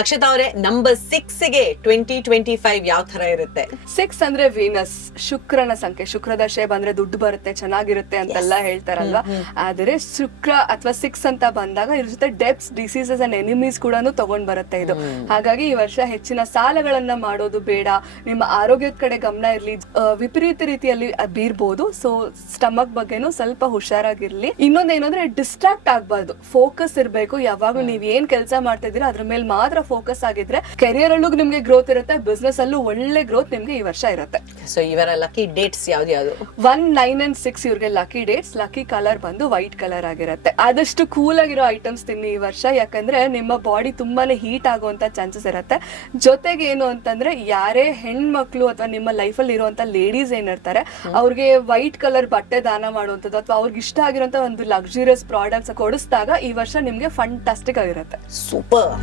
ಅಕ್ಷತಾ ಅವರೇ, ನಂಬರ್ 6ಗೆ 2025 ಯಾವ ತರ ಇರುತ್ತೆ? 6 ಅಂದ್ರೆ ವೀನಸ್, ಶುಕ್ರನ ಸಂಖ್ಯೆ. ಶುಕ್ರದಶೆ ಬಂದ್ರೆ ದುಡ್ಡು ಬರುತ್ತೆ, ಚೆನ್ನಾಗಿರುತ್ತೆ ಅಂತೆಲ್ಲ ಹೇಳ್ತಾರಲ್ವಾ. ಆದ್ರೆ ಶುಕ್ರ ಅಥವಾ 6 ಅಂತ ಬಂದಾಗ ಇದ್ರ ಜೊತೆ ಡೆಬ್ಟ್ಸ್, ಡಿಸೀಸಸ್ ಅಂಡ್ ಎನಿಮೀಸ್ ಕೂಡ ತಗೊಂಡ್ ಬರುತ್ತೆ ಇದು. ಹಾಗಾಗಿ ಈ ವರ್ಷ ಹೆಚ್ಚಿನ ಸಾಲಗಳನ್ನ ಮಾಡೋದು ಬೇಡ. ನಿಮ್ಮ ಆರೋಗ್ಯದ ಕಡೆ ಗಮನ ಇರ್ಲಿ. ವಿಪರೀತ ರೀತಿಯಲ್ಲಿ ಬೀರ್ಬೋದು. ಸೊ ಸ್ಟಮಕ್ ಬಗ್ಗೆನೂ ಸ್ವಲ್ಪ ಹುಷಾರಾಗಿರ್ಲಿ. ಇನ್ನೊಂದೇನಂದ್ರೆ ಡಿಸ್ಟ್ರಾಕ್ಟ್ ಆಗ್ಬಾರ್ದು, ಫೋಕಸ್ ಇರ್ಬೇಕು. ಯಾವಾಗ್ಲೂ ನೀವ್ ಏನ್ ಕೆಲಸ ಮಾಡ್ತಾ ಇದೀರಾ ಅದ್ರ ಮೇಲೆ ಮಾತ್ರ ಫೋಕಸ್ ಆಗಿದ್ರೆ ಕೆರಿಯರ್ ಅಲ್ಲೂ ನಿಮ್ಗೆ ಗ್ರೋತ್ ಇರುತ್ತೆ, ಬಿಸ್ನೆಸ್ ಅಲ್ಲೂ ಒಳ್ಳೆ ಗ್ರೋತ್ ನಿಮ್ಗೆ ಈ ವರ್ಷ ಇರುತ್ತೆ. ಸೊ ಇವರ ಲಕ್ಕಿ ಡೇಟ್ಸ್ ಯಾವ್ದು? 1, 9 and 6 ಇವ್ರಿಗೆ ಲಕ್ಕಿ ಡೇಟ್ಸ್. ಲಕ್ಕಿ ಕಲರ್ ಬಂದು ವೈಟ್ ಕಲರ್ ಆಗಿರುತ್ತೆ. ಆದಷ್ಟು ಕೂಲ್ ಆಗಿರೋ ಐಟಮ್ಸ್ ತಿನ್ನಿ ಈ ವರ್ಷ, ಯಾಕಂದ್ರೆ ನಿಮ್ಮ ಬಾಡಿ ತುಂಬಾನೇ ಹೀಟ್ ಆಗುವಂತ ಚಾನ್ಸಸ್ ಇರುತ್ತೆ. ಜೊತೆಗೆ ಏನು ಅಂತಂದ್ರೆ, ಯಾರೇ ಹೆಣ್ಮಕ್ಳು ಅಥವಾ ನಿಮ್ಮ ಲೈಫ್ ಅಲ್ಲಿ ಇರುವಂತ ಲೇಡೀಸ್ ಏನಿರ್ತಾರೆ ಅವ್ರಿಗೆ ವೈಟ್ ಕಲರ್ ಬಟ್ಟೆ ದಾನ ಮಾಡುವಂಥದ್ದು ಅಥವಾ ಅವ್ರಿಗೆ ಇಷ್ಟ ಆಗಿರುವಂತ ಒಂದು ಲಕ್ಸುರಿಯಸ್ ಪ್ರಾಡಕ್ಟ್ಸ್ ಕೊಡಿಸಿದಾಗ ಈ ವರ್ಷ ನಿಮ್ಗೆ ಫಂಟಾಸ್ಟಿಕ್ ಆಗಿರುತ್ತೆ. ಸೂಪರ್.